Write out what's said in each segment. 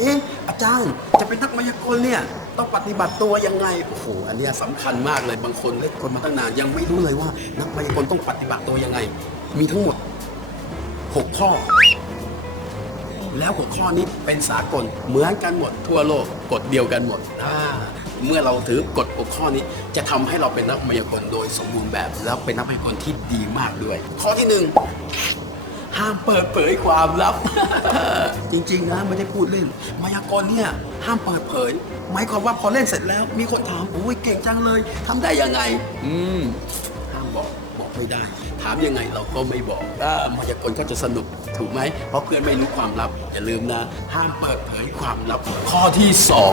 เอ๊ะอาจารย์จะเป็นนักมายากลเนี่ยต้องปฏิบัติตัวยังไงโอ้โหอันเนี้ยสำคัญมากเลยบางคนเล่นกลมาตั้งนานยังไม่รู้เลยว่า นักมายากลต้องปฏิบัติตัวยังไง มีทั้งหมด 6 ข้อ แล้วหัวข้อนี้เป็นสากลเหมือนกันหมดทั่วโลกกฎเดียวกันหมดอ่าเมื่อเราถือกฎหัวข้อนี้ จะทำให้เราเป็นนักมายากลโดยสมบูรณ์แบบ แล้วเป็นนักมายากลที่ดีมากด้วย ข้อที่หนึ่ง ห้ามเปิดเผยความลับ จริง ๆ นะ ไม่ได้พูดเล่น มายากลเนี่ย ห้ามเปิดเผย หมายความว่าพอเล่นเสร็จแล้ว มีคนถามโอ้ยเก่งจังเลยทำได้ยังไง อืม ห้ได้ ถามยังไงเราก็ไม่บอกอ่ามายากลก็จะสนุกถูกไหม เพราะเพื่อนไม่รู้ความลับ อย่าลืมนะ ห้ามเปิดเผยความลับ ข้อที่สอง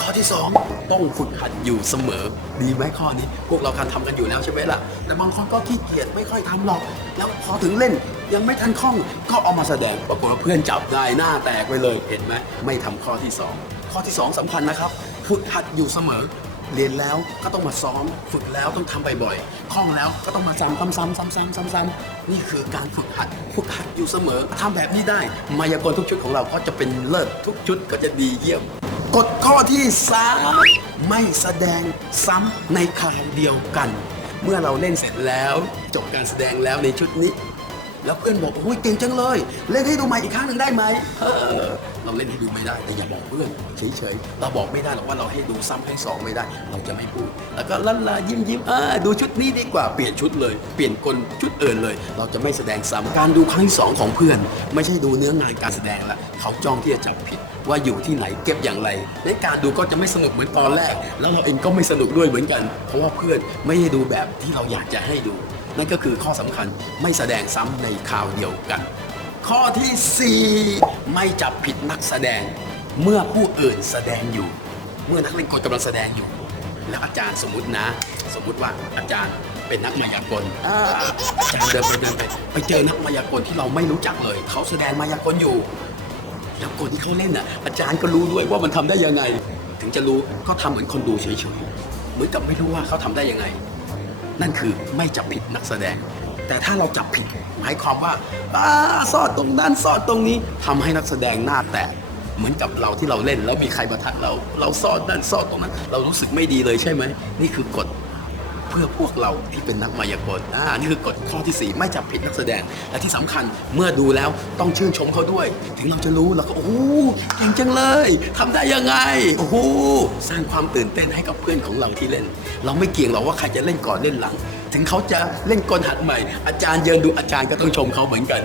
ข้อที่สองต้องฝึกหัดอยู่เสมอ ดีไหมข้อนี้ พวกเราการทำกันอยู่แล้วใช่ไหมล่ะ แต่บางคนก็ขี้เกียจไม่ค่อยทำหรอก แล้วพอถึงเล่นยังไม่ทันคล่องก็เอามาแสดงปรากฏว่าเพื่อนจับได้หน้าแตกไปเลยเห็นไหมไม่ทำข้อที่สองข้อที่สองสำคัญนะครับฝึกหัดอยู่เสมอ เรียนแล้วก็ต้องมาซ้อม ฝึกแล้วต้องทำบ่อยๆคล่องแล้วก็ต้องมาจำซ้ำๆซ้ำซ้ำนี่คือการฝึกหัดฝึกหัดอยู่เสมอทำแบบนี้ได้ มายากลทุกชุดของเราก็จะเป็นเลิศทุกชุดก็จะดีเยี่ยมกฎข้อที่สามไม่แสดงซ้ำในคราวเดียวกัน เมื่อเราเล่นเสร็จแล้ว จบการแสดงแล้วในชุดนี้ แล้วเพื่อนบอกโอ้ยเก่งจังเลย เล่นให้ดูใหม่อีกครั้งหนึ่งได้ไหมเออเราเล่นให้ดูไม่ได้แต่อย่าบอกเพื่อนเฉยๆเราบอกไม่ได้หรอกว่าเราให้ดูซ้ำให้สองไม่ได้ เราจะไม่พูด แล้วก็ลันลายิ้มยิ้มอ่าดูชุดนี้ดีกว่าเปลี่ยนชุดเลย เปลี่ยนคนชุดอื่นเลย เราจะไม่แสดงซ้ำการดูครั้งที่สองของเพื่อน ไม่ใช่ดูเนื้องานการแสดงละเขาจ้องที่จะจับผิดว่าอยู่ที่ไหนเก็บอย่างไรในการดูก็จะไม่สนุกเหมือนตอนแรก แล้วเราเองก็ไม่สนุกด้วยเหมือนกัน เพราะว่าเพื่อนไม่ได้ดูแบบที่เราอยากจะให้ดู นั่นก็คือข้อสำคัญไม่แสดงซ้ำในคราวเดียวกัน ข้อทีสี่ 4 ไม่จับผิดนักแสดง เมื่อผู้อื่นแสดงอยู่ เมื่อนักเล่นกลกำลังแสดงอยู่ แล้วอาจารย์สมมตินะ สมมุติว่าอาจารย์เป็นนักมายากลอาจารย์เดินไปเดินไปไปเจอนักมายากลที่เราไม่รู้จักเลย เขาแสดงมายากลอยู่แล้วคนที่เขาเล่นน่ะอาจารย์ก็รู้ด้วยว่ามันทำได้ยังไง ถึงจะรู้ก็ทำเหมือนคนดูเฉยๆเหมือนกับไม่รู้ว่าเขาทำได้ยังไง นั่นคือไม่จับผิดนักแสดง แต่ถ้าเราจับผิดหมายความว่าอาซอดตรงนั้นซอดตรงนี้ทำให้นักแสดงหน้าแตกเหมือนกับเราที่เราเล่นแล้วมีใครมาทักเรา เราซอดนั่นซอดตรงนั้น เรารู้สึกไม่ดีเลยใช่ไหมนี่คือกฎ เพื่อพวกเราที่เป็นนักมายากลอ่านี่คือกฎข้อที่ 4 ไม่จับผิดนักแสดง และที่สำคัญเมื่อดูแล้วต้องชื่นชมเขาด้วย ถึงเราจะรู้เราก็โอ้โหเก่งจังเลยทำได้ยังไงโอ้โหสร้างความตื่นเต้นให้กับเพื่อนของเราที่เล่น เราไม่เกี่ยงหรอกว่าใครจะเล่นก่อนเล่นหลัง ถึงเขาจะเล่นกลหัดใหม่ อาจารย์เยินดูอาจารย์ก็ต้องชมเขาเหมือนกัน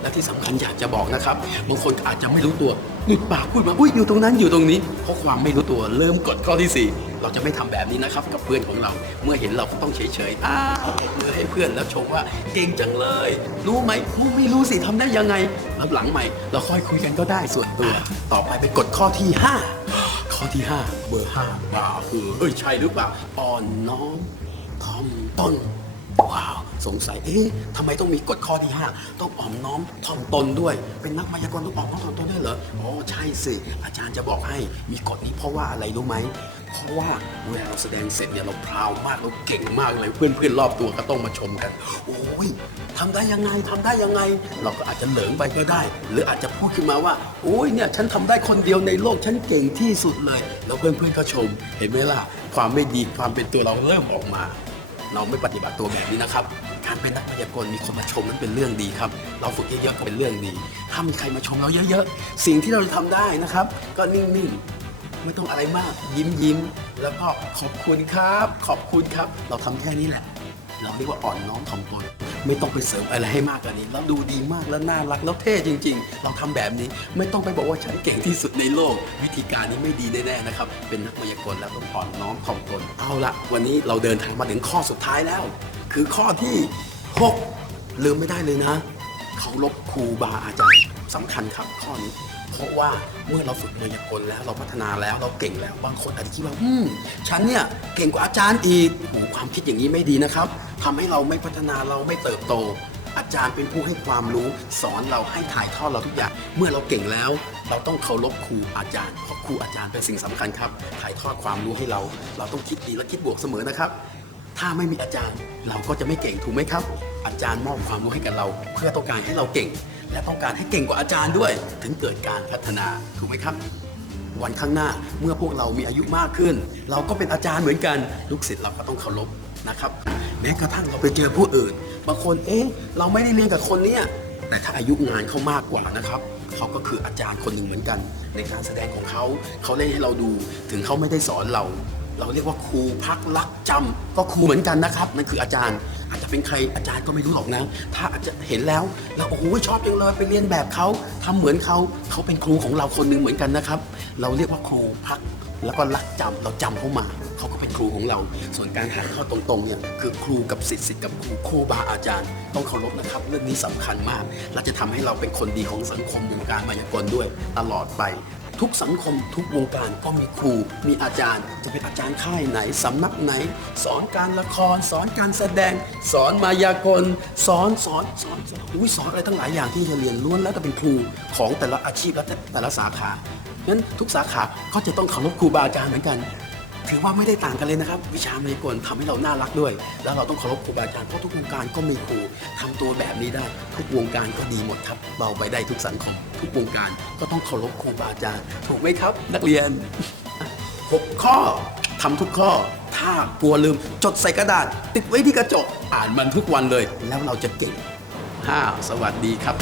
และที่สำคัญอยากจะบอกนะครับบางคนอาจจะไม่รู้ตัวหลุดปากพูดมาอุ้ยอยู่ตรงนั้นอยู่ตรงนี้ เพราะความไม่รู้ตัวเริ่มกดข้อที่4 เราจะไม่ทำแบบนี้นะครับ กับเพื่อนของเรา เมื่อเห็นเราก็ต้องเฉยๆอ้าวปรบมือให้เพื่อนแล้วชมว่าเก่งจังเลย รู้ไหมรู้ไม่รู้สิทำได้ยังไงรับหลังใหม่ เราค่อยคุยกันก็ได้ส่วนตัว ต่อไปไปกดข้อที่ 5 ข้อที่ 5 เบอร์5บ่าคือเฮ้ยใช่หรือเปล่าอ่อนน้อมถ่อมตนว้าวสงสัย เอ๊ะทำไมต้องมีกฎข้อที่ 5 ต้องอ่อมน้อมถ่อมตนด้วย เป็นนักมายากลต้องอ่อมน้อมถ่อมตนด้วยเหรอ อ๋อ ใช่สิ อาจารย์จะบอกให้ มีกฎนี้เพราะว่าอะไรรู้ไหม เพราะว่าเวลาเราแสดงเสร็จเนี่ยเราพราวมากเราเก่งมากเลยเพื่อนๆรอบตัวก็ต้องมาชมกัน โอ้ยทำได้ยังไงทำได้ยังไง เราก็อาจจะเหลิงไปก็ได้ หรืออาจจะพูดขึ้นมาว่า โอ้ยเนี่ยฉันทำได้คนเดียวในโลกฉันเก่งที่สุดเลย แล้วเพื่อนๆก็ชม เห็นไหมล่ะ ความไม่ดีความเป็นตัวเราเริ่มออกมา เราไม่ปฏิบัติตัวแบบนี้นะครับการเป็นนักมายากลมีคนมาชมนั้นเป็นเรื่องดีครับ เราฝึกเยอะๆก็เป็นเรื่องดี ถ้ามีใครมาชมเราเยอะ ๆ สิ่งที่เราจะทำได้นะครับ ก็นิ่งๆ ไม่ต้องอะไรมาก ยิ้มยิ้มแล้วก็ขอบคุณครับ ขอบคุณครับ เราทำแค่นี้แหละ เราเรียกว่าอ่อนน้อมถ่อมตนไม่ต้องไปเสริมอะไรให้มากกว่านี้ แล้วดูดีมากแล้วน่ารักแล้วเท่จริง ๆ เราทำแบบนี้ไม่ต้องไปบอกว่าฉันเก่งที่สุดในโลก วิธีการนี้ไม่ดีแน่ๆนะครับ เป็นนักมายากลแล้วต้องอ่อนน้อมถ่อมตนเอาละวันนี้เราเดินทางมาถึงข้อสุดท้ายแล้ว คือข้อที่ 6 ลืมไม่ได้เลยนะเคารพครูบาอาจารย์สำคัญครับข้อนี้ เพราะว่าเมื่อเราฝึกมายากลแล้วเราพัฒนาแล้วเราเก่งแล้วบางคนอาจจะคิดว่าอืมฉันเนี่ยเก่งกว่าอาจารย์อีกโอ้ความคิดอย่างนี้ไม่ดีนะครับทำให้เราไม่พัฒนาเราไม่เติบโต อาจารย์เป็นผู้ให้ความรู้สอนเราให้ถ่ายทอดเราทุกอย่าง เมื่อเราเก่งแล้ว เราต้องเคารพครูอาจารย์เพราะครูอาจารย์เป็นสิ่งสำคัญครับถ่ายทอดความรู้ให้เรา เราต้องคิดดีและคิดบวกเสมอนะครับ ถ้าไม่มีอาจารย์เราก็จะไม่เก่งถูกไหมครับ อาจารย์มอบความรู้ให้กับเรา เพื่อต้องการให้เราเก่ง และต้องการให้เก่งกว่าอาจารย์ด้วย ถึงเกิดการพัฒนาถูกไหมครับ วันข้างหน้าเมื่อพวกเรามีอายุมากขึ้น เราก็เป็นอาจารย์เหมือนกัน ลูกศิษย์เราก็ต้องเคารพนะครับ แม้กระทั่งเราไปเจอผู้อื่นบางคนเอ๊ะเราไม่ได้เรียนกับคนเนี้ยแต่ถ้าอายุงานเขามากกว่านะครับเขาก็คืออาจารย์คนหนึ่งเหมือนกัน ในการแสดงของเขาเขาเล่นให้เราดู ถึงเขาไม่ได้สอนเรา เราเรียกว่าครูพักรักจำก็ครูเหมือนกันนะครับนั่นคืออาจารย์ อาจจะเป็นใครอาจารย์ก็ไม่รู้หรอกนะ ถ้าอาจจะเห็นแล้วแล้วโอ้โหชอบจังเลยไปเรียนแบบเขาทำเหมือนเขาเขาเป็นครูของเราคนหนึ่งเหมือนกันนะครับ เราเรียกว่าครูพักแล้วก็รักจำเราจำเขามา เขาก็เป็นครูของเรา ส่วนการหาเข้าตรงๆเนี่ยคือครูกับศิษย์ศิษย์กับครูครูบาอาจารย์ ต้องเคารพนะครับ เรื่องนี้สำคัญมาก และจะทำให้เราเป็นคนดีของสังคมวงการมายากลด้วย ตลอดไป ทุกสังคมทุกวงการก็มีครู มีอาจารย์ จะเป็นอาจารย์ค่ายไหนสำนักไหน สอนการละคร สอนการแสดง สอนมายากล สอนสอนสอนสอนอุ้ยสอนอะไรทั้งหลายอย่างที่จะเรียนล้วนแล้วแต่เป็นครูของแต่ละอาชีพและแต่ละสาขางั้นทุกสาขาก็จะต้องเคารพครูบาอาจารย์เหมือนกัน ถือว่าไม่ได้ต่างกันเลยนะครับ วิชามายากลทำให้เราน่ารักด้วย แล้วเราต้องเคารพครูบาอาจารย์เพราะทุกวงการก็มีครูทำตัวแบบนี้ได้ ทุกวงการก็ดีหมดครับเบาไปได้ทุกสังคม ทุกวงการก็ต้องเคารพครูบาอาจารย์ ถูกไหมครับ นักเรียน 6 ข้อทำทุกข้อ ถ้ากลัวลืมจดใส่กระดาษ ติดไว้ที่กระจกอ่านมันทุกวันเลย แล้วเราจะเก่งห้าสวัสดีครับ